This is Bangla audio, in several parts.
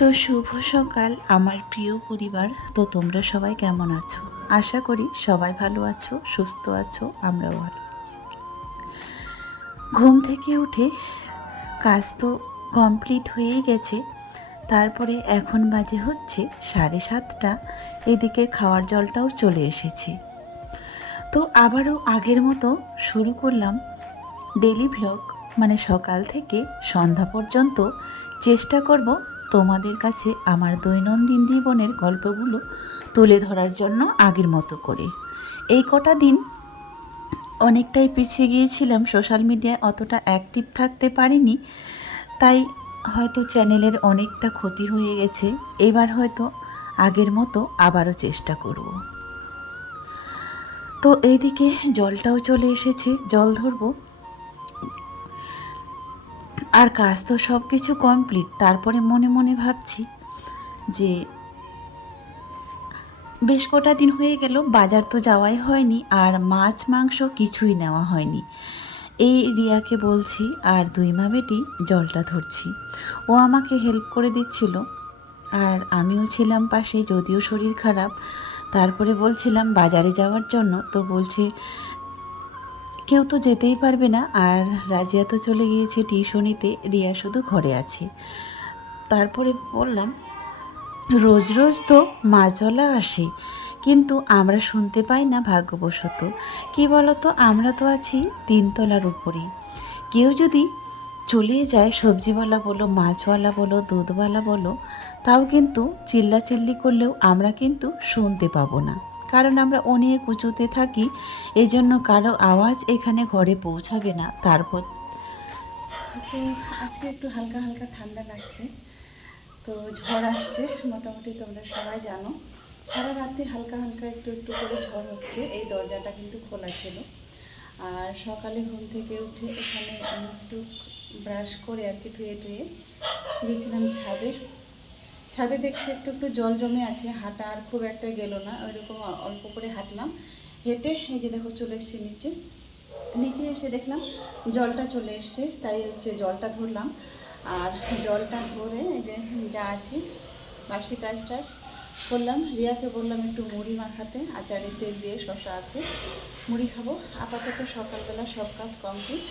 তো শুভ সকাল, আমার প্রিয় পরিবার। তো তোমরা সবাই কেমন আছো? আশা করি সবাই ভালো আছো, সুস্থ আছো, আমরাও ভালো আছি। ঘুম থেকে উঠে কাজ তো কমপ্লিট হয়েই গেছে। তারপরে এখন বাজে হচ্ছে সাড়ে সাতটা। এদিকে খাওয়ার জলটাও চলে এসেছে। তো আবারও আগের মতো শুরু করলাম ডেলি ভ্লগ মানে সকাল থেকে সন্ধ্যা পর্যন্ত চেষ্টা করব তোমাদের কাছে আমার দৈনন্দিন জীবনের গল্পগুলো তুলে ধরার জন্য আগের মতো করে। এই কটা দিন অনেকটাই পিছিয়ে গিয়েছিলাম। সোশ্যাল মিডিয়ায় অতটা অ্যাক্টিভ থাকতে পারিনি, তাই হয়তো চ্যানেলের অনেকটা ক্ষতি হয়ে গেছে। এবার হয়তো আগের মতো আবারও চেষ্টা করব। তো এইদিকে জলটাও চলে এসেছে, জল ধরবো। আর কাজ তো সব কিছু কমপ্লিট। তারপরে মনে মনে ভাবছি যে বেশ কটা দিন হয়ে গেল, বাজার তো যাওয়াই হয়নি আর মাছ, মাংস কিছুই নেওয়া হয়নি। এই রিয়াকে বলছি, আর দুই মা বেটি, জলটা ধরছি। ও আমাকে হেল্প করে দিচ্ছিল। আর আমিও ছিলাম পাশে, যদিও শরীর খারাপ। তারপরে বলছিলাম, বাজারে যাওয়ার জন্য? তো বলছে কেউ তো যেতেই পারবে না, আর রাজিয়া তো চলে গিয়েছে টিউশনিতে, রিয়া শুধু ঘরে আছে। তারপরে বললাম, রোজ রোজ তো মাছওয়ালা আসে, কিন্তু আমরা শুনতে পাই না ভাগ্যবশত। কী বলতো, আমরা তো আছি তিনতলার উপরেই। কেউ যদি চলে যায়, সবজিওয়ালা বলো, মাছওয়ালা বলো, দুধওয়ালা বলো, তাও কিন্তু চিল্লাচিল্লি করলেও আমরা কিন্তু শুনতে পাবো না। কারণ আমরা অনেক উঁচুতে থাকি এই জন্য কারও আওয়াজ এখানে ঘরে পৌঁছাবে না। তারপর তো আজকে একটু হালকা হালকা ঠান্ডা লাগছে, তো ঝড় আসছে, মোটামুটি তোমরা সবাই জানো। সারা রাতে হালকা হালকা একটু একটু করে ঝড় হচ্ছে, এই দরজাটা কিন্তু খোলা ছিল। আর সকালে ঘুম থেকে উঠে এখানে একটু ব্রাশ করে আর কি ধুয়ে ধুয়ে গিয়েছিলাম ছাদে। ছাদে দেখছি একটু একটু জল জমে আছে, হাঁটা আর খুব একটা গেল না, ওইরকম অল্প করে হাঁটলাম। হেঁটে এই যে দেখো চলে এসছে নিচে। নিচে এসে দেখলাম জলটা চলে এসছে, তাই হচ্ছে জলটা ধরলাম। আর জলটা ধরে এই যে যা আছে, বাসি কাজ টাজ করলাম। রিয়াকে বললাম একটু মুড়ি মাখাতে আচারের তেল দিয়ে শশা আছে, মুড়ি খাব। আপাতত সকালবেলা সব কাজ কমপ্লিট।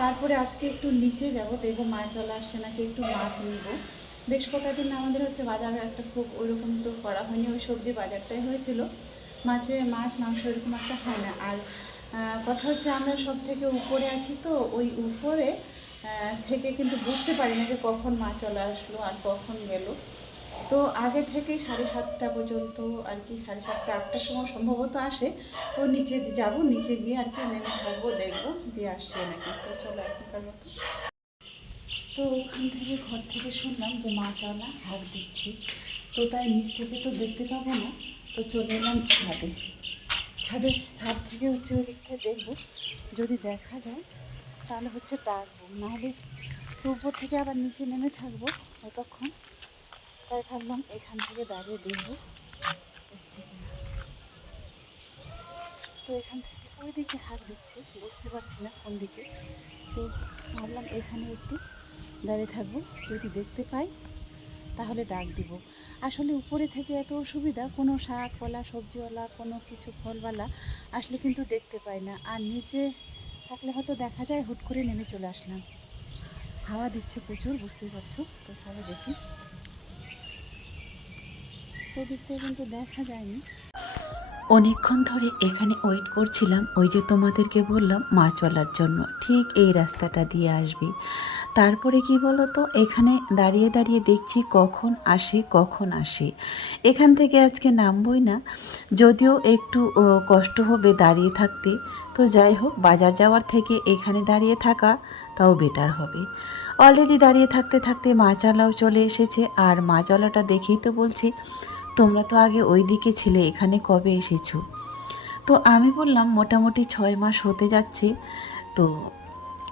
তারপরে আজকে একটু নিচে যাব, দেখব মাছ মাছওয়ালা আসছে নাকি, একটু মাছ নিব। বেশ কটা দিন আমাদের হচ্ছে বাজার একটা খুব ওইরকম তো করা হয়নি, ওই সবজি বাজারটাই হয়েছিল। মাছে, মাছ, মাংস এরকম একটা হয় না। আর কথা হচ্ছে আমরা সব থেকে উপরে আছি তো, ওই উপরে থেকে কিন্তু বুঝতে পারি না যে কখন মাছ চলে আসলো আর কখন গেল। তো আগে থেকে সাড়ে সাতটা পর্যন্ত আর কি, সাড়ে সাতটা, আটটার সময় সম্ভবত আসে। তো নিচে যাব, নিচে গিয়ে আর কি নেমে থাকব, দেখব যে আসছে নাকি। তো চলো এখনকার মতো। তো ওখান থেকে ঘর থেকে শুনলাম যে মাছওয়ালা হাঁক দিচ্ছে। তো তাই নিচ থেকে তো দেখতে পাবো না, তো চলে এলাম ছাদে। ছাদে, ছাদ থেকে হচ্ছে ওই দিকটা দেখব। যদি দেখা যায়, তাহলে হচ্ছে ডাকবো। নাহলে উপর থেকে আবার নিচে নেমে থাকব ততক্ষণ তাই ভাবলাম এখান থেকে দাঁড়িয়ে দেখব। এসছে তো এখান থেকে ওই দিকে হাত দিচ্ছে, বুঝতে পারছি না কোন দিকে। তো ভাবলাম এখানে একটু দাঁড়িয়ে থাকব। যদি দেখতে পাই, তাহলে ডাক দিব। আসলে উপরে থেকে এত অসুবিধা, কোনো শাকওয়ালা, সবজিওয়ালা, কোনো কিছু ফলওয়ালা আসলে কিন্তু দেখতে পাই না। আর নিচে থাকলে হয়তো দেখা যায়, হুট করে নেমে চলে আসলাম। হাওয়া দিচ্ছে প্রচুর, বুঝতেই পারছ? তো চলো দেখি। ওদিক থেকে কিন্তু দেখা যায়নি। অনেকক্ষণ ধরে এখানে ওয়েট করছিলাম, ওই যে তোমাদেরকে বললাম মাছওয়ালার জন্য। ঠিক এই রাস্তাটা দিয়ে আসবে। তারপরে কি বলো তো এখানে দাঁড়িয়ে দাঁড়িয়ে দেখছি কখন আসে কখন আসে। এখান থেকে আজকে নামবই না। যদিও একটু কষ্ট হবে দাঁড়িয়ে থাকতে। তো যাই হোক, বাজার যাওয়ার থেকে এখানে দাঁড়িয়ে থাকা তাও বেটার হবে। অলরেডি দাঁড়িয়ে থাকতে থাকতে মাছওয়ালাও চলে এসেছে। আর মাছওয়ালাটা দেখেই তো বলছি তোমরা তো আগে ওই দিকে ছিলে, এখানে কবে এসেছ? তো আমি বললাম, মোটামুটি ছয় মাস হতে যাচ্ছে। তো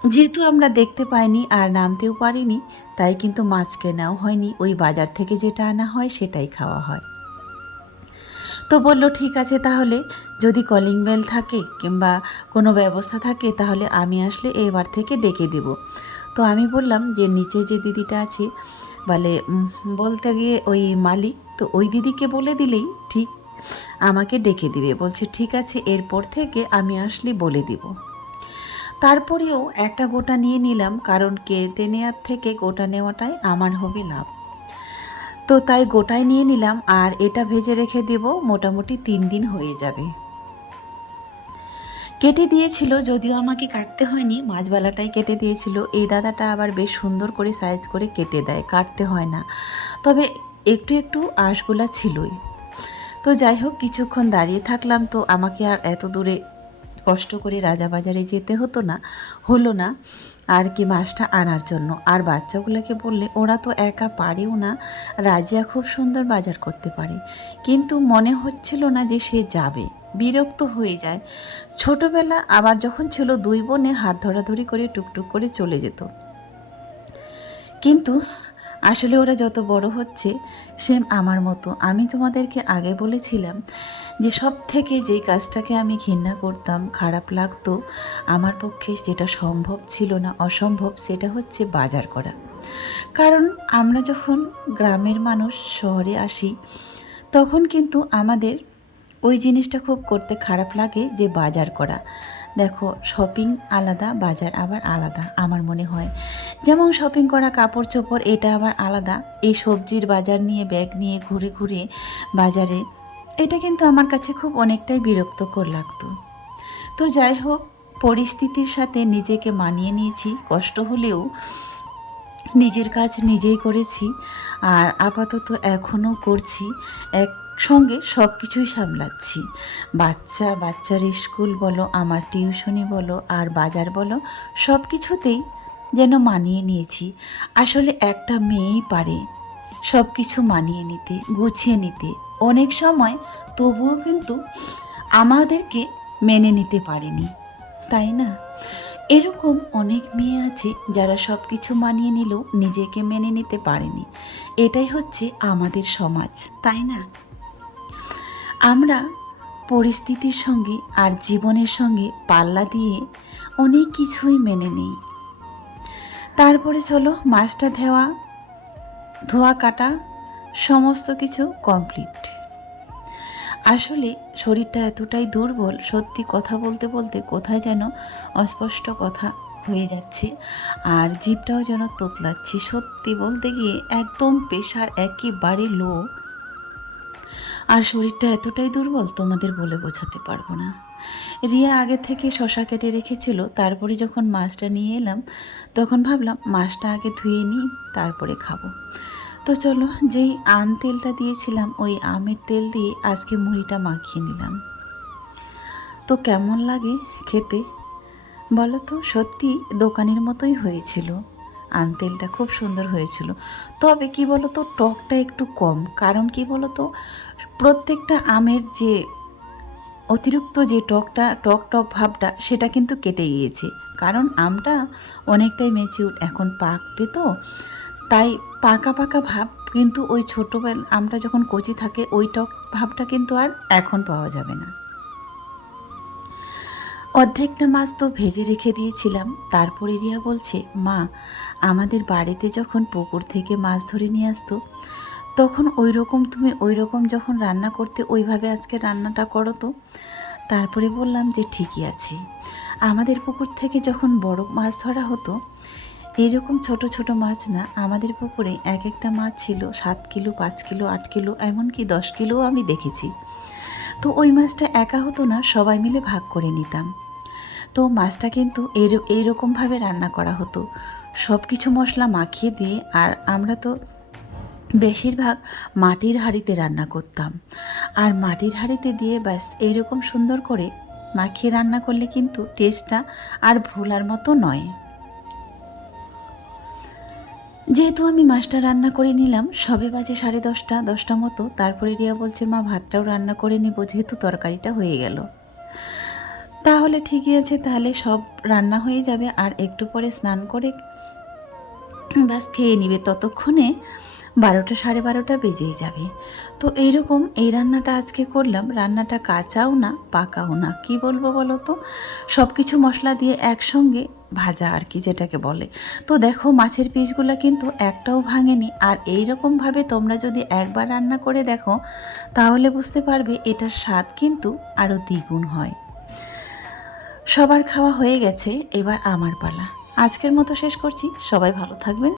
যেহেতু আমরা দেখতে পাইনি আর নামতেও পারিনি, তাই কিন্তু মাছ কেনাও হয়নি। ওই বাজার থেকে যেটা আনা হয়, সেটাই খাওয়া হয়। তো বলল, ঠিক আছে তাহলে, যদি কলিং বেল থাকে কিংবা কোনো ব্যবস্থা থাকে, তাহলে আমি আসলে এবার থেকে ডেকে দেব। তো আমি বললাম যে, নিচে যে দিদিটা আছে বলে বলতে গিয়ে ওই মালিক তো ওই দিদিকে বলে দিলেই ঠিক। আমাকে ডেকে দিবে। বলছে, ঠিক আছে, এরপর থেকে আমি আসলে বলে দিব। তারপরেও একটা গোটা নিয়ে নিলাম, কারণ কেটে নেওয়ার থেকে গোটা নেওয়াটাই আমার হবে লাভ। তো তাই গোটায় নিয়ে নিলাম, আর এটা ভেজে রেখে দেব, মোটামুটি তিন দিন হয়ে যাবে। কেটে দিয়েছিল, যদিও আমাকে কাটতে হয়নি। মাছবালাটাই কেটে দিয়েছিল। এই দাদাটা আবার বেশ সুন্দর করে সাইজ করে কেটে দেয়, কাটতে হয় না। তবে একটু একটু আঁশগুলা ছিলই। তো যাই হোক, কিছুক্ষণ দাঁড়িয়ে থাকলাম তো আমাকে আর এত দূরে কষ্ট করে রাজাবাজারে যেতে হতো না, হলো না। আর কি মাছটা আনার জন্য। আর বাচ্চাগুলোকে বললে, ওরা তো একা পারেও না। রাজিয়া খুব সুন্দর বাজার করতে পারে। কিন্তু মনে হচ্ছিল না যে সে যাবে। বিরক্ত হয়ে যায়। ছোটবেলা আবার যখন ছিল দুই বোনে হাত ধরাধরি করে টুকটুক করে চলে যেত। কিন্তু আসলে ওরা যত বড় হচ্ছে সেম আমার মতো। আমি তোমাদেরকে আগে বলেছিলাম যে সব থেকে যেই কাজটাকে আমি ঘৃণা করতাম, খারাপ লাগতো, আমার পক্ষে যেটা সম্ভব ছিল না, অসম্ভব, সেটা হচ্ছে বাজার করা। কারণ আমরা যখন গ্রামের মানুষ, শহরে আসি, তখন কিন্তু আমাদের ওই জিনিসটা খুব করতে খারাপ লাগে যে বাজার করা। দেখো শপিং আলাদা, বাজার আবার আলাদা, আমার মনে হয়। যেমন শপিং করা কাপড় চোপড় এটা আবার আলাদা। এই সবজির বাজার নিয়ে ব্যাগ নিয়ে ঘুরে ঘুরে বাজারে, এটা কিন্তু আমার কাছে খুব অনেকটাই বিরক্তকর লাগতো। তো যাই হোক, পরিস্থিতির সাথে নিজেকে মানিয়ে নিয়েছি। কষ্ট হলেও নিজের কাজ নিজেই করেছি। আর আপাতত এখনও করছি। একসঙ্গে সব কিছুই সামলাচ্ছি। বাচ্চা, বাচ্চার স্কুল বলো, আমার টিউশনি বলো, আর বাজার বলো সব কিছুতেই যেন মানিয়ে নিয়েছি। আসলে একটা মেয়েই পারে সব কিছু মানিয়ে নিতে, গুছিয়ে নিতে। অনেক সময় তবুও কিন্তু আমাদেরকে মেনে নিতে পারেনি, তাই না? এরকম অনেক মেয়ে আছে যারা সব কিছু মানিয়ে নিলেও নিজেকে মেনে নিতে পারেনি। এটাই হচ্ছে আমাদের সমাজ, তাই না? আমরা পরিস্থিতির সঙ্গে আর জীবনের সঙ্গে পাল্লা দিয়ে অনেক কিছুই মেনে নেই। তারপরে চলো মাছটা ধোয়া ধোয়া কাটা, সমস্ত কিছু কমপ্লিট। আসলে শরীরটা এতটাই দুর্বল, সত্যি কথা বলতে বলতে কোথায় যেন অস্পষ্ট কথা হয়ে যাচ্ছে আর জিভটাও যেন তোতলাচ্ছি। সত্যি বলতে গিয়ে একদম পেশার একেবারে লো। আর শরীরটা এতটাই দুর্বল তোমাদের বলে বোঝাতে পারব না। রিয়া আগে থেকে শশা কেটে রেখেছিল, তারপরে যখন মাছটা নিয়ে এলাম, তখন ভাবলাম, মাছটা আগে ধুয়ে নিই, তারপরে খাব। তো চলো, যেই আম তেলটা দিয়েছিলাম, ওই আমের তেল দিয়ে আজকে মুড়িটা মাখিয়ে নিলাম। তো কেমন লাগে খেতে? বলো তো, সত্যি দোকানের মতোই হয়েছিল। আম তেলটা খুব সুন্দর হয়েছিল। তবে কি বলো তো টকটা একটু কম। কারণ কি বলো তো প্রত্যেকটা আমের যে অতিরিক্ত যে টকটা, টক টক ভাবটা, সেটা কিন্তু কেটে গিয়েছে। কারণ আমটা অনেকটাই মেচিউর এখন পাকবে তো। তাই পাকা পাকা ভাব কিন্তু ওই ছোটোবেলা আমরা যখন কচি থাকে, ওই টক ভাবটা কিন্তু আর এখন পাওয়া যাবে না। অর্ধেকটা মাছ তো ভেজে রেখে দিয়েছিলাম। তারপরে রিয়া বলছে, মা, আমাদের বাড়িতে যখন পুকুর থেকে মাছ ধরে নিয়ে আসতো, তখন ওই রকম তুমি ওই রকম যখন রান্না করতে ওইভাবে আজকে রান্নাটা করো তো? তারপরে বললাম যে, ঠিকই আছে। আমাদের পুকুর থেকে যখন বড় মাছ ধরা হতো, এইরকম ছোট ছোট মাছ না, আমাদের পুকুরে এক একটা মাছ ছিল, সাত কিলো, পাঁচ কিলো, আট কিলো, এমনকি দশ কিলোও আমি দেখেছি। তো ওই মাছটা একা হতো না, সবাই মিলে ভাগ করে নিতাম। তো মাছটা কিন্তু এই এইরকমভাবে রান্না করা হতো। সব কিছু মশলা মাখিয়ে দিয়ে আর আমরা তো বেশিরভাগ মাটির হাঁড়িতে রান্না করতাম। আর মাটির হাঁড়িতে দিয়ে ব্যাস এইরকম সুন্দর করে মাখিয়ে রান্না করলে কিন্তু টেস্টটা আর ভোলার মতো নয়। যেহেতু আমি মাছটা রান্না করে নিলাম, সবে বাজে সাড়ে দশটা দশটা মতো, তারপরে রিয়া বলছে, মা, ভাতটাও রান্না করে নিব, যেহেতু তরকারিটা হয়ে গেল। তাহলে ঠিকই আছে, তাহলে সব রান্না হয়ে যাবে। আর একটু পরে স্নান করে বাস খেয়ে নিবে। ততক্ষণে বারোটা সাড়ে বারোটা বেজেই যাবে। তো এইরকম এই রান্নাটা আজকে করলাম। রান্নাটা কাঁচাও না, পাকাও না। কি বলব বলো তো? সব কিছু মশলা দিয়ে একসঙ্গে ভাজা আর কি যেটাকে বলে। তো দেখো মাছের পিসগুলো কিন্তু একটাও ভাঙেনি। আর এইরকমভাবে তোমরা যদি একবার রান্না করে দেখো, তাহলে বুঝতে পারবে এটার স্বাদ কিন্তু আরও দ্বিগুণ হয়। সবার খাওয়া হয়ে গেছে এবার আমার পালা। আজকের মতো শেষ করছি সবাই ভালো থাকবেন।